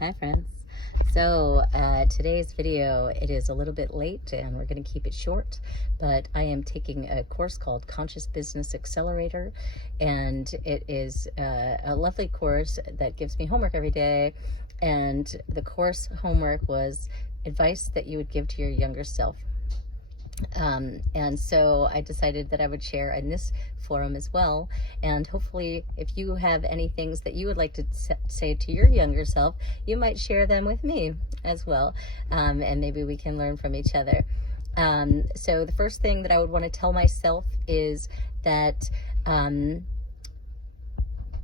Hi friends. So today's video, it is a little bit late and we're going to keep it short, but I am taking a course called Conscious Business Accelerator, and it is a lovely course that gives me homework every day. And the course homework was advice that you would give to your younger self. And so I decided that I would share in this forum as well. And hopefully, if you have any things that you would like to say to your younger self, you might share them with me as well. And maybe we can learn from each other. So the first thing that I would want to tell myself is that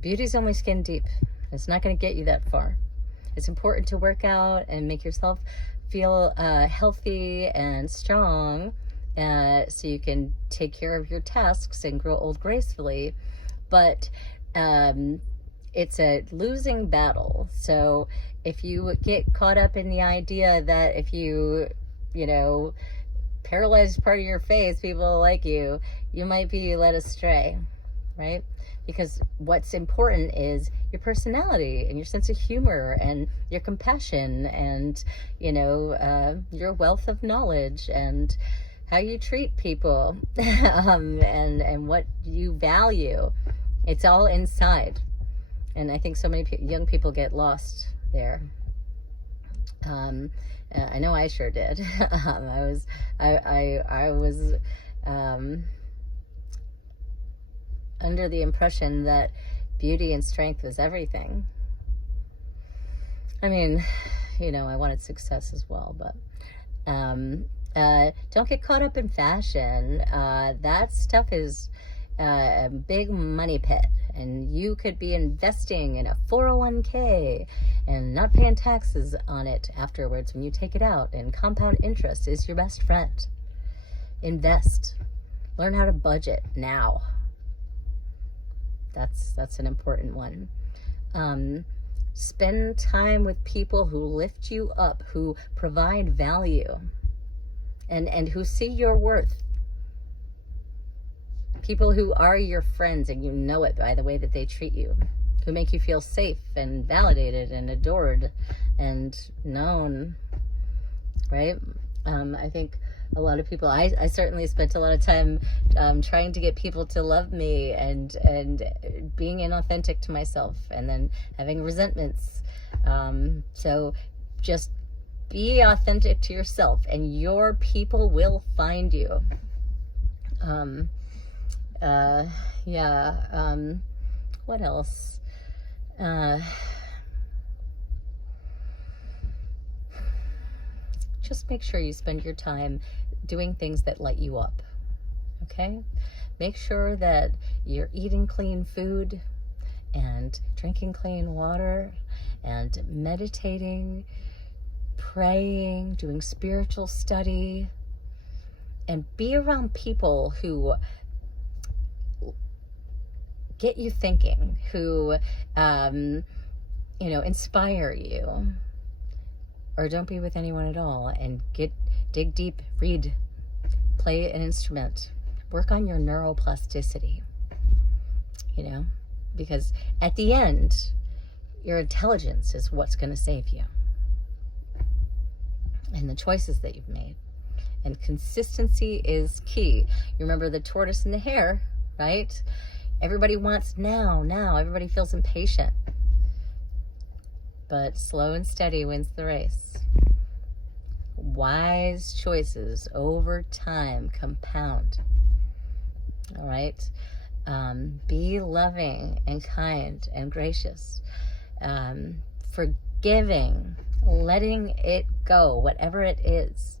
beauty's only skin deep. It's not going to get you that far. It's important to work out and make yourself feel healthy and strong, so you can take care of your tasks and grow old gracefully. But it's a losing battle. So if you get caught up in the idea that if you paralyze part of your face, people will like you, you might be led astray, right? Because what's important is your personality and your sense of humor and your compassion and, your wealth of knowledge and how you treat people and what you value. It's all inside. And I think so many young people get lost there. I know I sure did. I was under the impression that beauty and strength was everything. I mean, I wanted success as well, but don't get caught up in fashion. That stuff is a big money pit, and you could be investing in a 401k and not paying taxes on it afterwards when you take it out, and compound interest is your best friend. Invest. Learn how to budget now. That's an important one. Spend time with people who lift you up, who provide value, and who see your worth. People who are your friends, and you know it by the way that they treat you, who make you feel safe and validated and adored and known, right? I think a lot of people, I certainly spent a lot of time trying to get people to love me and being inauthentic to myself, and then having resentments. So just be authentic to yourself and your people will find you. What else? Just make sure you spend your time doing things that light you up, okay? Make sure that you're eating clean food and drinking clean water and meditating, praying, doing spiritual study, and be around people who get you thinking, who, inspire you. Or don't be with anyone at all, and dig deep, read, play an instrument, work on your neuroplasticity, because at the end, your intelligence is what's going to save you, and the choices that you've made. And consistency is key. You remember the tortoise and the hare, right? Everybody wants now. Everybody feels impatient. But slow and steady wins the race. Wise choices over time compound. All right? Be loving and kind and gracious. Forgiving. Letting it go, whatever it is.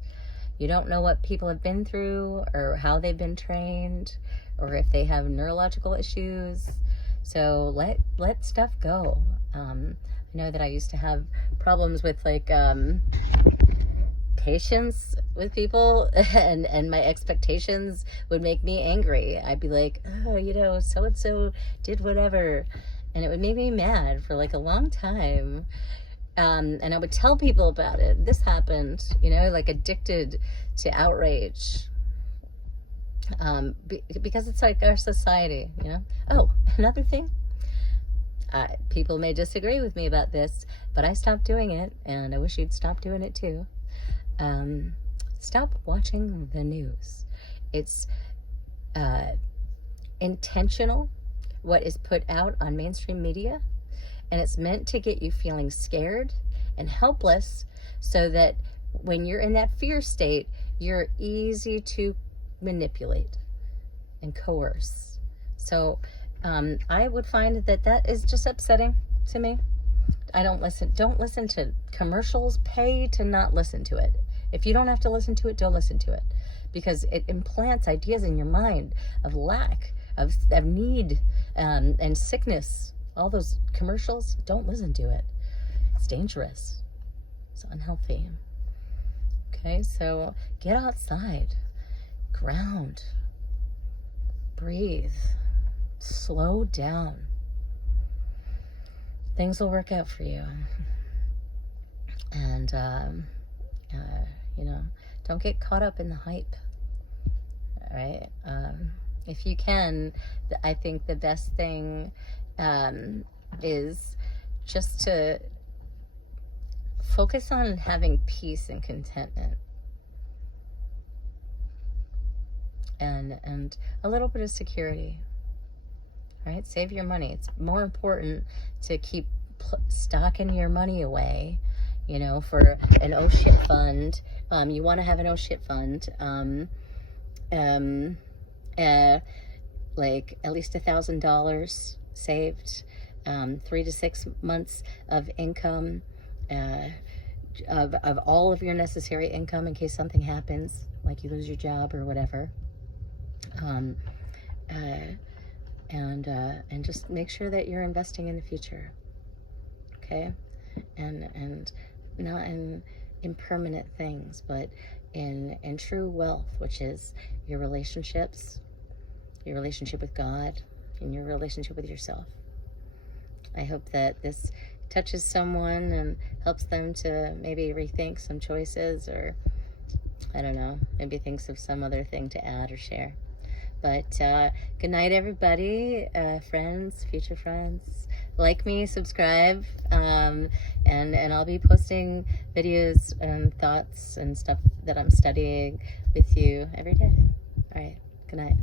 You don't know what people have been through or how they've been trained or if they have neurological issues. So let stuff go. I know that I used to have problems with patience with people, and my expectations would make me angry. I'd be like, oh, so-and-so did whatever, and it would make me mad for a long time. And I would tell people about it. This happened, addicted to outrage. Because it's like our society, Oh, another thing. People may disagree with me about this, but I stopped doing it, and I wish you'd stop doing it too. Stop watching the news. It's intentional, what is put out on mainstream media, and it's meant to get you feeling scared and helpless, so that when you're in that fear state, you're easy to manipulate and coerce. So I would find that that is just upsetting to me. Don't listen to commercials. Pay to not listen to it. If you don't have to listen to it, don't listen to it, because it implants ideas in your mind of lack, of need, and sickness. All those commercials, don't listen to it. It's dangerous. It's unhealthy. Okay, so get outside, ground, breathe, slow down. Things will work out for you. And, don't get caught up in the hype. All right? If you can, I think the best thing is just to focus on having peace and contentment, and a little bit of security. Right? Save your money. It's more important to keep stocking your money away, for an oh shit fund. You want to have an oh shit fund, like at least $1,000 saved, 3 to 6 months of income, of all of your necessary income in case something happens, like you lose your job or whatever. And just make sure that you're investing in the future, okay? And not in impermanent things, but in true wealth, which is your relationships, your relationship with God, and your relationship with yourself. I hope that this touches someone and helps them to maybe rethink some choices, or I don't know, maybe thinks of some other thing to add or share. But good night, everybody, friends, future friends. Like me, subscribe, and I'll be posting videos and thoughts and stuff that I'm studying with you every day. All right, good night.